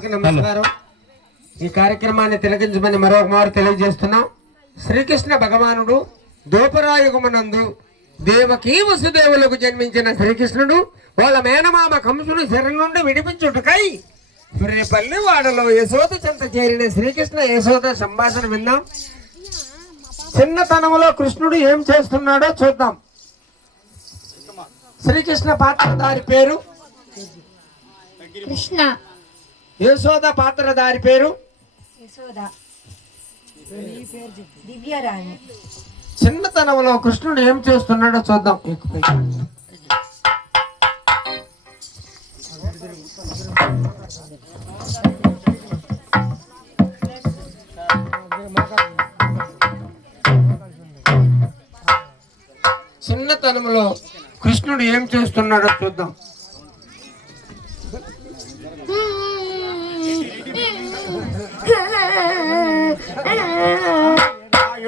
సభకు నమస్కారం. ఈ కార్యక్రమాన్ని తిలకించమని మరొక మారు తెలియజేస్తున్నాం. శ్రీకృష్ణ భగవానుడు దోపరాయుగమునందు దేవకీ వసుదేవులకు జన్మించిన శ్రీకృష్ణుడు వాళ్ళ మేనమామ కంసుడు శరణ్ నుండి విడిపించుటకై పుర్రెపల్లి వాడలో యశోద చెంత చేరిన శ్రీకృష్ణ యశోద సంభాషణ విందాం. చిన్నతనంలో కృష్ణుడు ఏం చేస్తున్నాడో చూద్దాం. శ్రీకృష్ణ పాత్రధారి పేరు కృష్ణ. యశోద పాత్రధారి పేరు యశోద. దివ్యరాణి. చిన్నతనంలో కృష్ణుడు ఏం చేస్తున్నాడో చూద్దాం. చిన్నతనంలో కృష్ణుడు ఏం చేస్తున్నాడో చూద్దాం.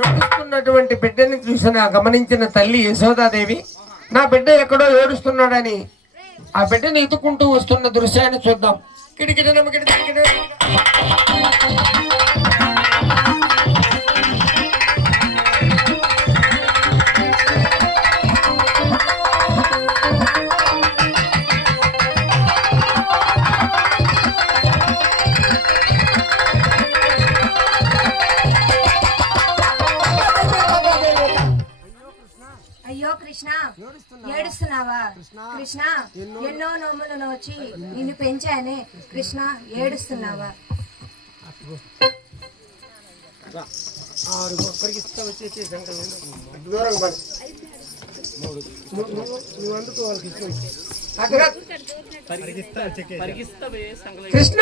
ఏడుస్తున్నటువంటి బిడ్డని గమనించిన తల్లి యశోదాదేవి నా బిడ్డ ఎక్కడో ఏడుస్తున్నాడని ఆ బిడ్డని ఎత్తుకుంటూ వస్తున్న దృశ్యాన్ని చూద్దాం. అయ్యో కృష్ణ, ఏడుస్తున్నావా కృష్ణ? ఎన్నో నోములు నోచి నిన్ను పెంచానే కృష్ణ, ఏడుస్తున్నావా? కృష్ణ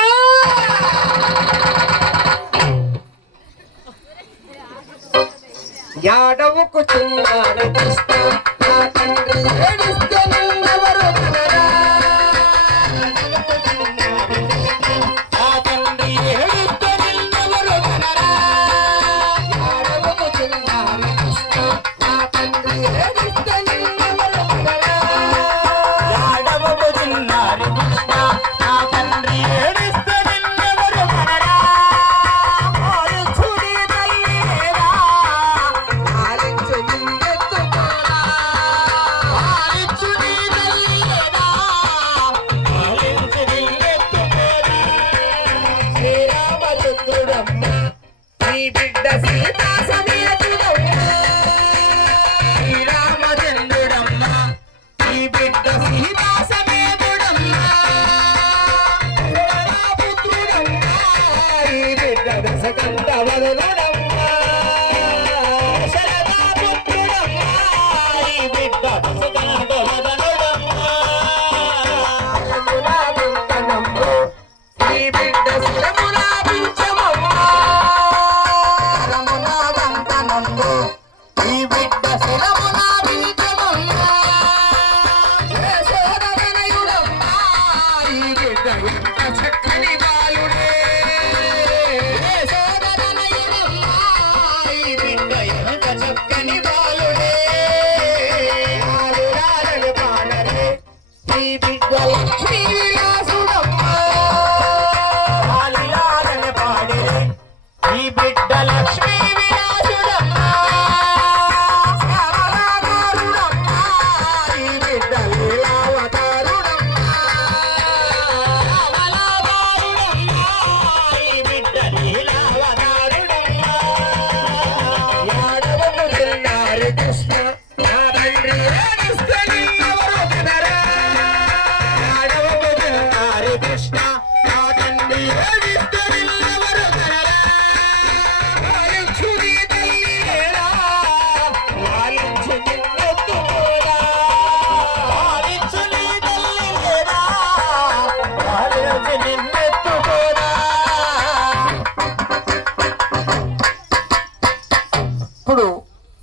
యాడవకు చిన్నాడు కృష్ణ, నా తండ్రి ఏడిస్తే నిన్నెవరు వినరా? నా తండ్రి ఏడిస్తే నిన్నెవరు వినరా? యాడవకు చిన్నాడు కృష్ణ, నా తండ్రి ఏడిస్తే నిన్నెవరు వినరా? యాడవకు చిన్నాడు కృష్ణ, నా తండ్రి ఏడిస్తే నిన్నెవరు వినరా?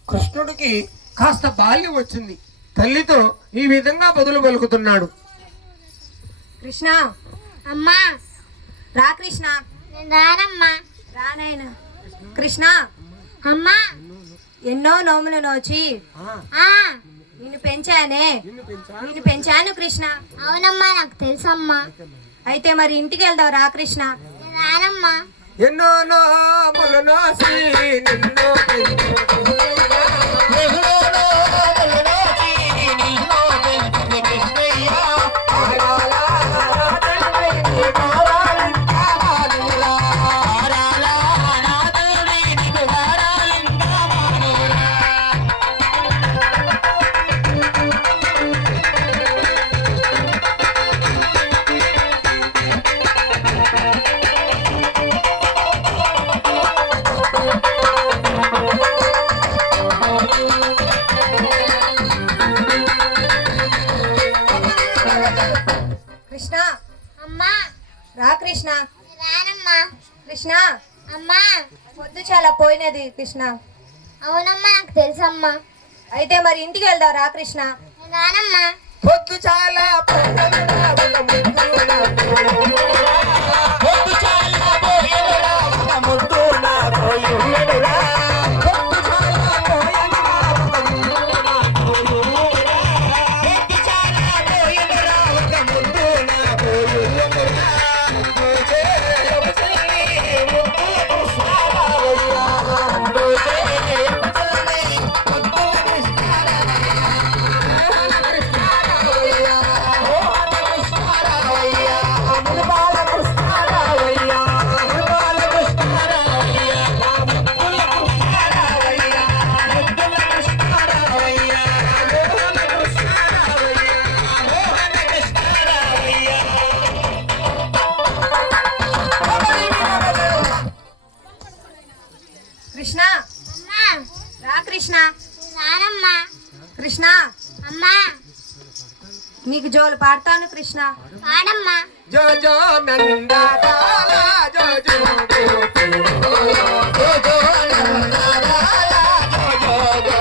కృష్ణుడికి కాస్త బాల్యం వచ్చింది. తల్లితో ఈ విధంగా బదులు పలుకుతున్నాడు. కృష్ణ, అమ్మా రా. కృష్ణ, రానమ్మా. రానైనా కృష్ణ, అమ్మా ఎన్నో నోములు నోచి నిన్ను పెంచానే, నిన్ను పెంచాను కృష్ణ. అవునమ్మా, నాకు తెలుసమ్మా. అయితే మరి ఇంటికి వెళ్దాం రా కృష్ణ. రానమ్మా. ఎన్నో నోములు నోసి నిన్ను కృష్ణ అమ్మా. రా కృష్ణ. రానమ్మా. కృష్ణ అమ్మా. పొద్దు చాలా పోయినది కృష్ణ. అవునమ్మా, నాకు తెలుసమ్మా. అయితే మరి ఇంటికి వెళ్దాం రా కృష్ణ. రానమ్మా. పొద్దు చాలా కృష్ణ అమ్మా. రా కృష్ణ. రానమ్మా. కృష్ణ అమ్మా. నీకు జోలు పాడతాను కృష్ణ. పాడమ్మా. జో జో నందలాల జో జో జో జో నందలాల జో జో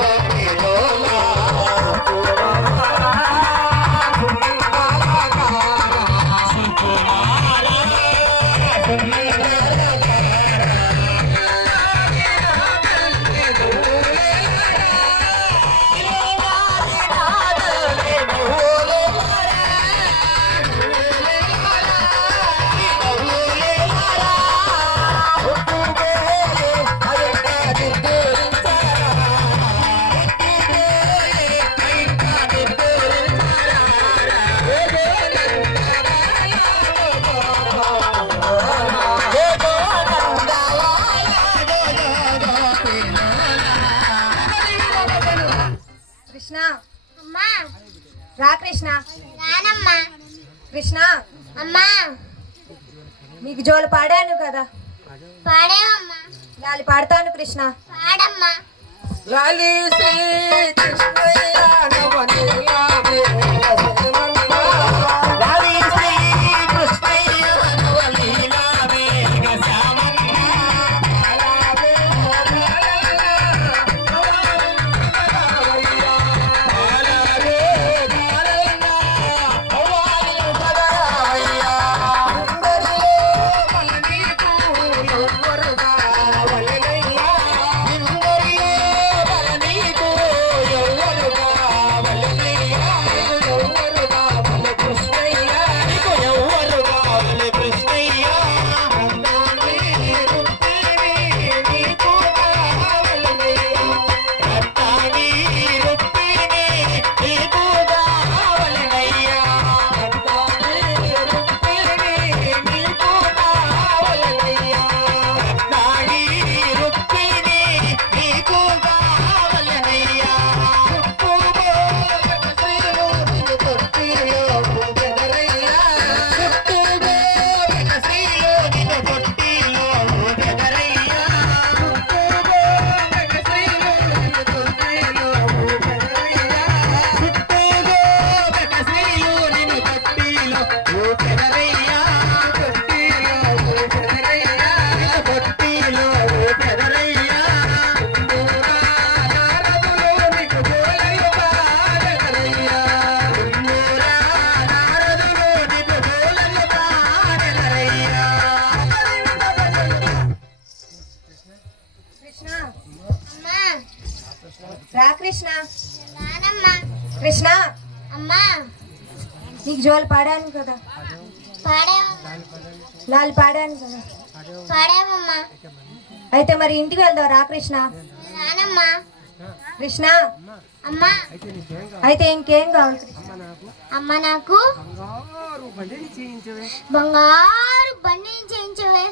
కృష్ణ అమ్మా. రా కృష్ణ. రానమ్మా. కృష్ణ అమ్మా. నీకు జోలు పాడాను కదా, పాడేవమ్మా. గాలి పాడతాను కృష్ణ. పాడమ్మా. లాలి శ్రీ కృష్ణయ్య నవనీలామే లాలి శ్రీ కృష్ణయ్య నవనీలామే రా కృష్ణ. రానమ్మా. కృష్ణ అమ్మా. నీకు జోలు పాడాను కదా, పాడామమ్మా. లాలి పాడాను కదా. పాడామమ్మా. అయితే మరి ఇంటికి వెళ్దాం రా కృష్ణ. నానమ్మా. కృష్ణ అమ్మా. అయితే ఇంకేం కావాలి కృష్ణ? అమ్మ నాకు బంగారు బండిని చేయించవే. బంగారు బండిని చేయించవే.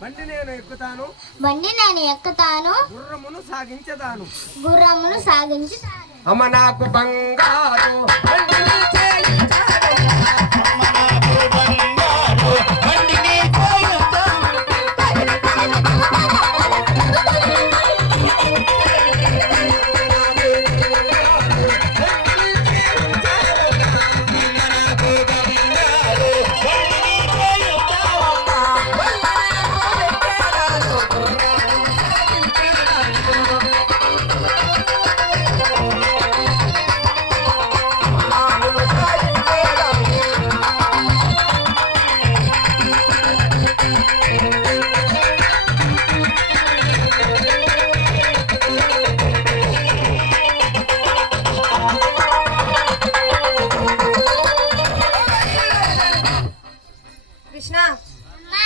బండి నేను ఎక్కుతాను, బండి నేను ఎక్కుతాను, గుర్రమును సాగించదాను. గుర్రమును సాగించుతాను. అమ్మ నాకు బంగారు బండిని చేయించవే. కృష్ణ అమ్మా.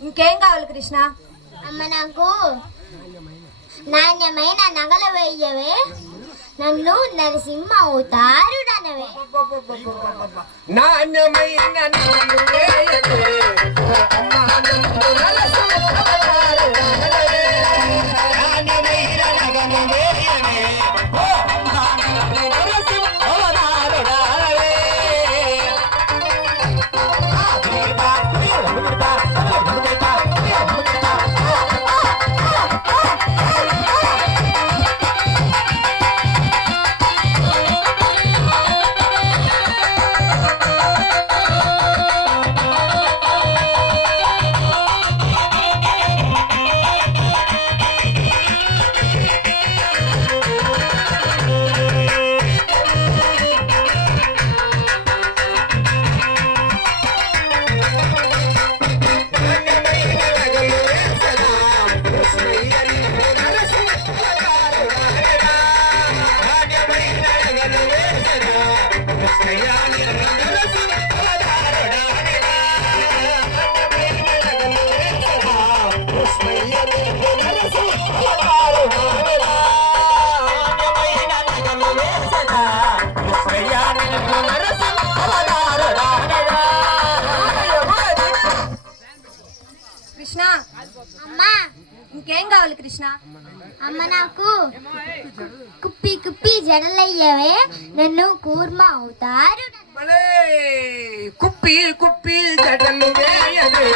ఇంకేం కావాలి కృష్ణ? అమ్మ నాకు నాణ్యమైన నగలు వేయవే. నన్ను నరసింహ అవతారుడనవే. నాణ్యమైన నగలు వేయవే. అమ్మ నన్ను నరసింహ అవతారుడనవే. నాణ్యమైన నగలు వేయవే. అమ్మ నన్ను నరసింహ అవతారుడనవే. కృష్ణ అమ్మా. ఇంకేం కావాలి కృష్ణ? అమ్మ నాకు కుప్పి కుప్పి జడలయ్యవే. నన్ను కూర్మ అవుతారు. భలే కుప్పి కుప్పి జడలు వేయవే.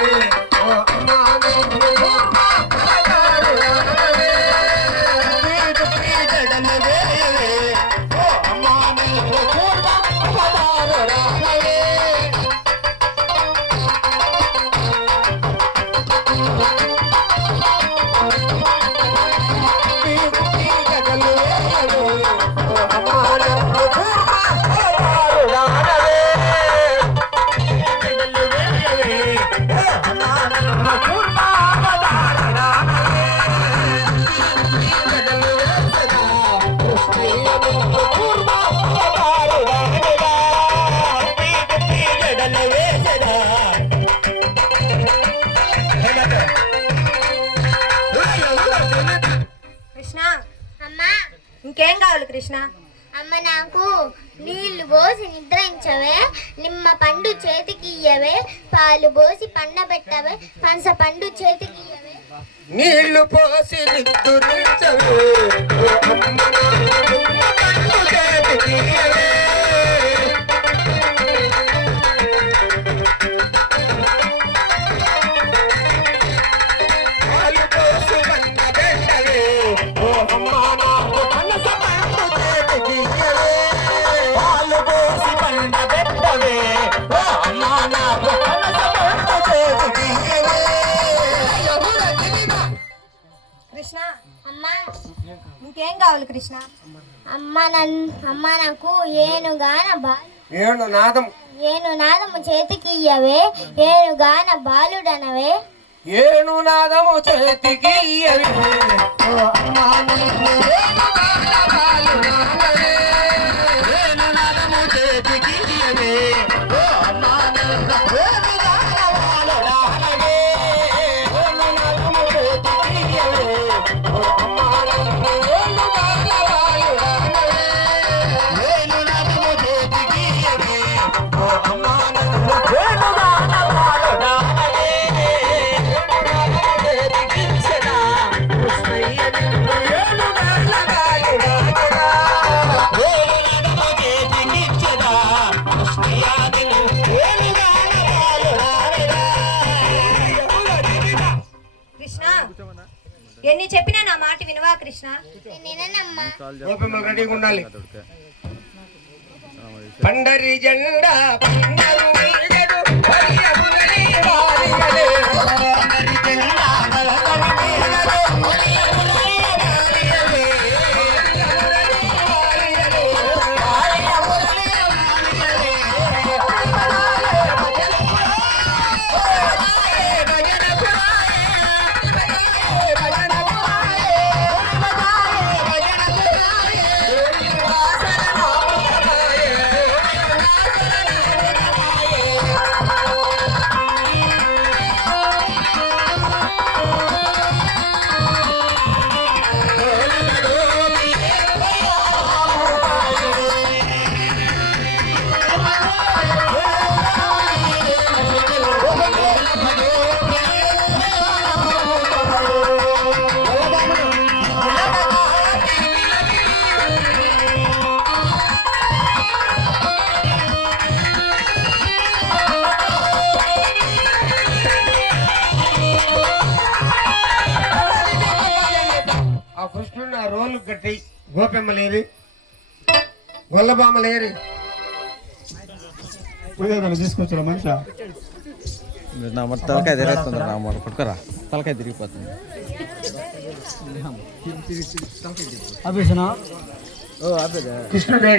ఓ అమ్మ నన్ను కూర్మ అవతారుడనవే. కుప్పి జడలు వేయవే. ఓ అమ్మ నన్ను కూర్మ అవతారుడనవే. కృష్ణ అమ్మా. ఇంకేం కావాలి కృష్ణ? అమ్మ నాకు నీళ్లు పోసి నిద్రించవే. నిమ్మ పండు చేతికియ్యవే. పాలు పోసి పండబెట్టవే. పనస పండు చేతికియ్యవే. నీళ్లు పోసి నిద్రించవే. ఓ అమ్మ నన్ను కన్ను చేతికియ్యవే. పాలు పోసి పండబెట్టవే. ఓ అమ్మ నాకు పనస పండు చేతికియ్యవే. పాలు పోసి పండబెట్టవే. ఓ అమ్మ నాకు పనస పండు చేతికియ్యవే. కృష్ణ అమ్మా. ఇంకేం కావాలి కృష్ణ? అమ్మ నాకు ఏను నాదం ఏనునాదము చేతికియ్యవే. ఏనుగాన బాలుడనవే. ఏను నాదము చేతికి ఇయ్యవే. ఓ అమ్మ నన్ను ఏను నాదము చేతికి ఇయ్యవే. ఓ అమ్మ నన్ను కృష్ణ ఎన్ని చెప్పినా నా మాట వినవా కృష్ణ? నేనమ్మా. గోపిమ్మలు రెడీగా ఉండాలి. పండరి జెండా పండరు వీగడు, పరియములని వారియలే. పండరి జెండా పండరు వీగడు, పరియములని వారియలే. ఆ కృష్ణుడు ఆ రోలు కట్టి గోపెమ్మలేరి గొల్లబామలేరి తీసుకొచ్చారా మనిషి నా మరి తలకాయ తిరుగుతుంది నా మరి పట్టుకురా తలకాయ తిరిగిపోతుంది అభిషణ కృష్ణుడే